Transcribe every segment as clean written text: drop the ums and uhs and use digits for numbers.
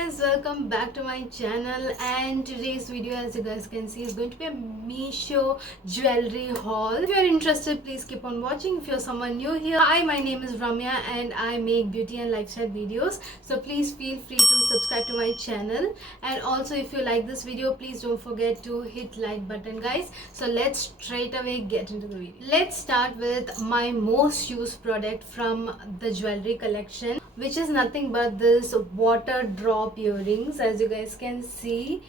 guys, welcome back to my channel. And today's video, as you guys can see, is going to be a Meesho jewelry haul. If you're interested, please keep on watching. If you're someone new here, hi, my name is Ramya and I make beauty and lifestyle videos, so please feel free to subscribe to my channel. And also, if you like this video, please don't forget to hit like button, guys. So let's straight away get into the video. Let's start with my most used product from the jewelry collection, which is nothing but this water drop earrings. As you guys can see,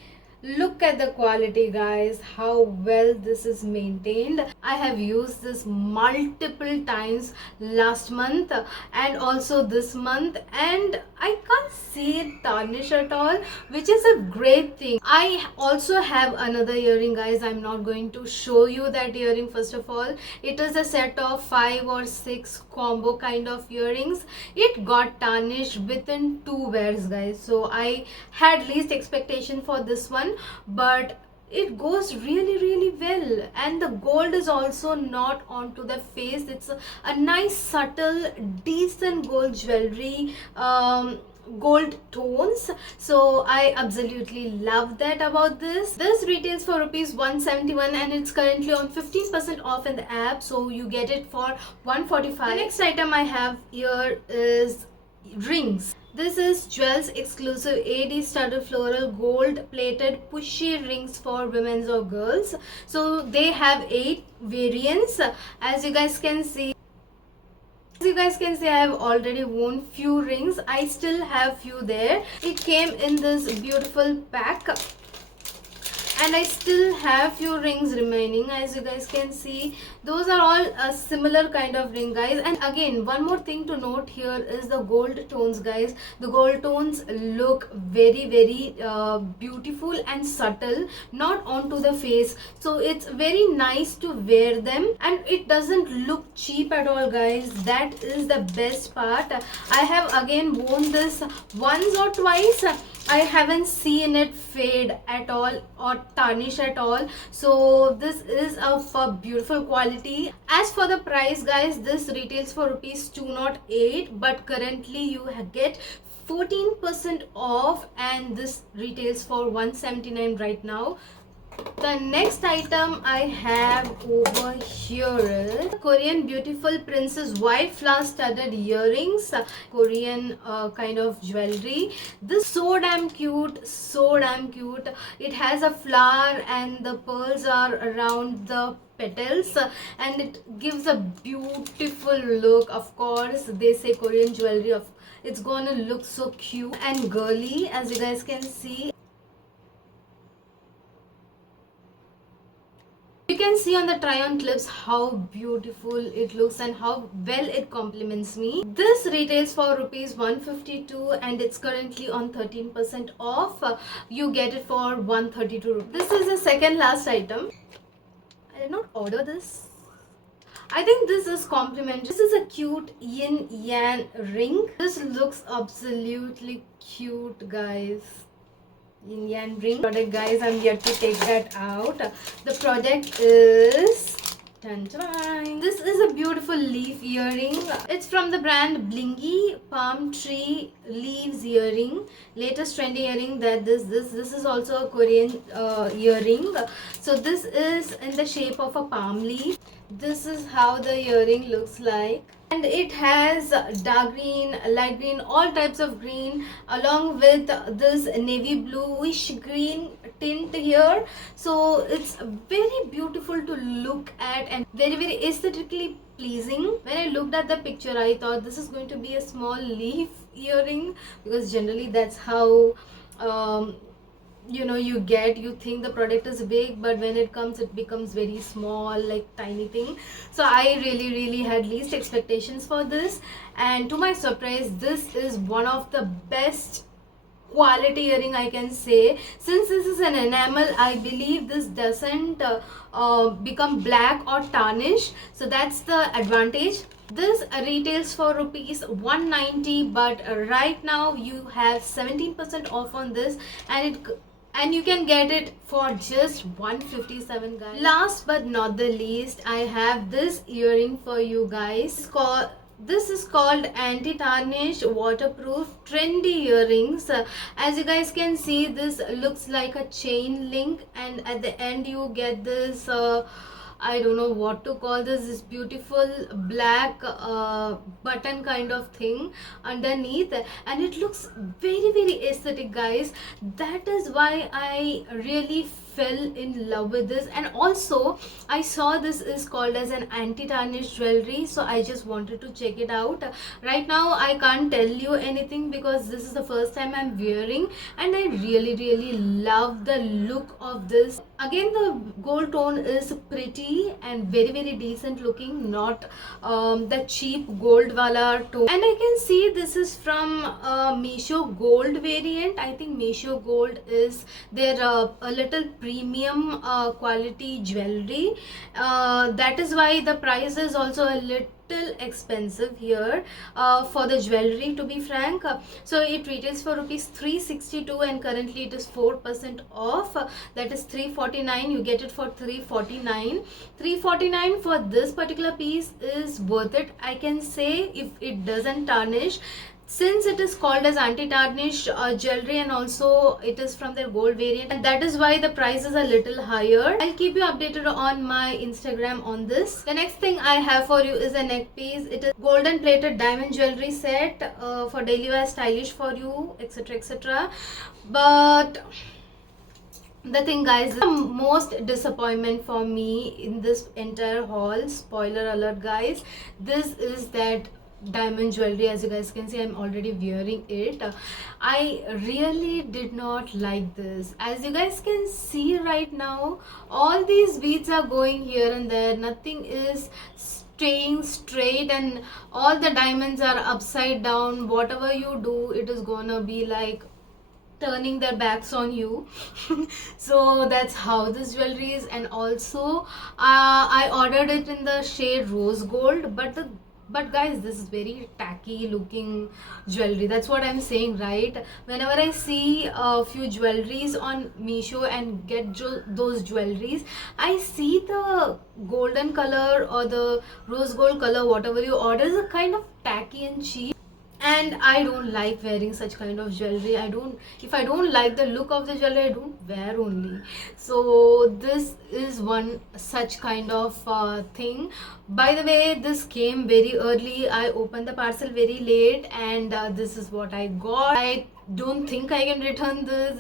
look at the quality, guys, how well this is maintained. I have used this multiple times last month and also this month, and I can't see it tarnish at all, which is a great thing. I also have another earring, guys. I'm not going to show you that earring. First of all, it is a set of 5 or 6 combo kind of earrings. It got tarnished within 2 wears, guys, so I had least expectation for this one, but it goes really well. And the gold is also not onto the face. It's a nice subtle decent gold jewelry, gold tones, so I absolutely love that about this. This retails for rupees 171 and it's currently on 15% off in the app, so you get it for 145. The next item I have here is rings. This is Jewels exclusive AD studded floral gold plated pushy rings for women or girls. So they have 8 variants. As you guys can see, I have already worn few rings. I still have few there. It came in this beautiful pack and I still have few rings remaining. As you guys can see, those are all a similar kind of ring, guys. And again, one more thing to note here is the gold tones, guys. The gold tones look very beautiful and subtle, not onto the face, so it's very nice to wear them and it doesn't look cheap at all, guys. That is the best part. I have again worn this once or twice. I haven't seen it fade at all or tarnish at all, so this is of a beautiful quality. As for the price, guys, this retails for rupees 208, but currently you get 14% off and this retails for 179 right now. The next item I have over here is Korean beautiful princess white flower studded earrings, Korean kind of jewelry. This so damn cute. It has a flower and the pearls are around the petals and it gives a beautiful look. Of course, they say Korean jewelry, it's gonna look so cute and girly. As you guys can see, you can see on the try on clips how beautiful it looks and how well it complements me. This retails for rupees 152 and it's currently on 13% off. You get it for 132 rupees. This is the second last item. I did not order this. I think this is complimentary. This is a cute yin yang ring. This looks absolutely cute, guys. Yin yang ring product, guys. I'm yet to take that out. The product is this is a beautiful leaf earring. It's from the brand Blingy Palm Tree Leaves earring. Latest trendy earring. That this is also a Korean earring. So this is in the shape of a palm leaf. This is how the earring looks like, and it has dark green, light green, all types of green, along with this navy bluish green tint here. So it's very beautiful to look at and very aesthetically pleasing. When I looked at the picture, I thought this is going to be a small leaf earring, because generally that's how you think the product is big, but when it comes, it becomes very small, like tiny thing. So I really had least expectations for this, and to my surprise, this is one of the best quality earring, I can say. Since this is an enamel, I believe this doesn't become black or tarnish, so that's the advantage. This retails for rupees 190, but right now you have 17% off on this, and you can get it for just 157, guys. Last but not the least, I have this earring for you guys. This is called anti-tarnish waterproof trendy earrings. As you guys can see, this looks like a chain link, and at the end you get this I don't know what to call this beautiful black button kind of thing underneath, and it looks very aesthetic, guys. That is why I really fell in love with this. And also I saw this is called as an anti-tarnish jewelry, so I just wanted to check it out. Right now I can't tell you anything because this is the first time I'm wearing, and I really love the look of this. Again, the gold tone is pretty and very decent looking, not the cheap gold wala tone. And I can see this is from Meesho gold variant. I think Meesho gold is their a little premium quality jewelry. That is why the price is also a little expensive here for the jewelry, to be frank. So it retails for rupees 362, and currently it is 4% off. That is 349. You get it for 349. 349 for this particular piece is worth it, I can say, if it doesn't tarnish. Since it is called as anti-tarnish jewelry, and also it is from their gold variant, and that is why the price is a little higher. I'll keep you updated on my Instagram on this. The next thing I have for you is a neck piece. It is golden plated diamond jewelry set for daily wear, stylish for you, etc. But the thing, guys, the most disappointment for me in this entire haul, spoiler alert guys, this is that diamond jewelry. As you guys can see, I'm already wearing it. I really did not like this. As you guys can see right now, all these beads are going here and there, nothing is staying straight, and all the diamonds are upside down. Whatever you do, it is gonna be like turning their backs on you. So that's how this jewelry is. And also I ordered it in the shade rose gold, but guys, this is very tacky looking jewelry. That's what I'm saying, right? Whenever I see a few jewelries on Meesho and get those jewelries, I see the golden color or the rose gold color, whatever you order, is a kind of tacky and cheap, and I don't like wearing such kind of jewelry. If I don't like the look of the jewelry, I don't wear only. So this is one such kind of thing. By the way, this came very early. I opened the parcel very late, and this is what I got. I don't think I can return this.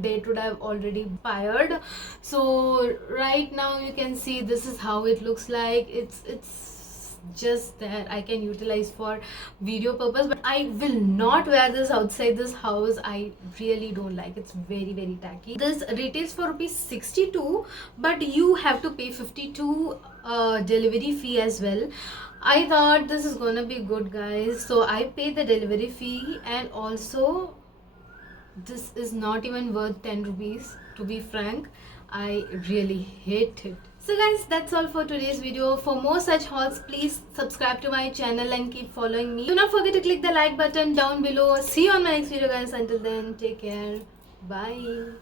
Date would have already expired. So right now you can see this is how it looks like. It's just that I can utilize for video purpose, but I will not wear this outside this house. I really don't like it. It's very tacky. This retails for rupees 62, but you have to pay 52 delivery fee as well. I thought this is gonna be good, guys, so I paid the delivery fee, and also this is not even worth 10 rupees, to be frank. I really hate it. So guys, that's all for today's video. For more such hauls, please subscribe to my channel and keep following me. Do not forget to click the like button down below. See you on my next video, guys. Until then, take care. Bye.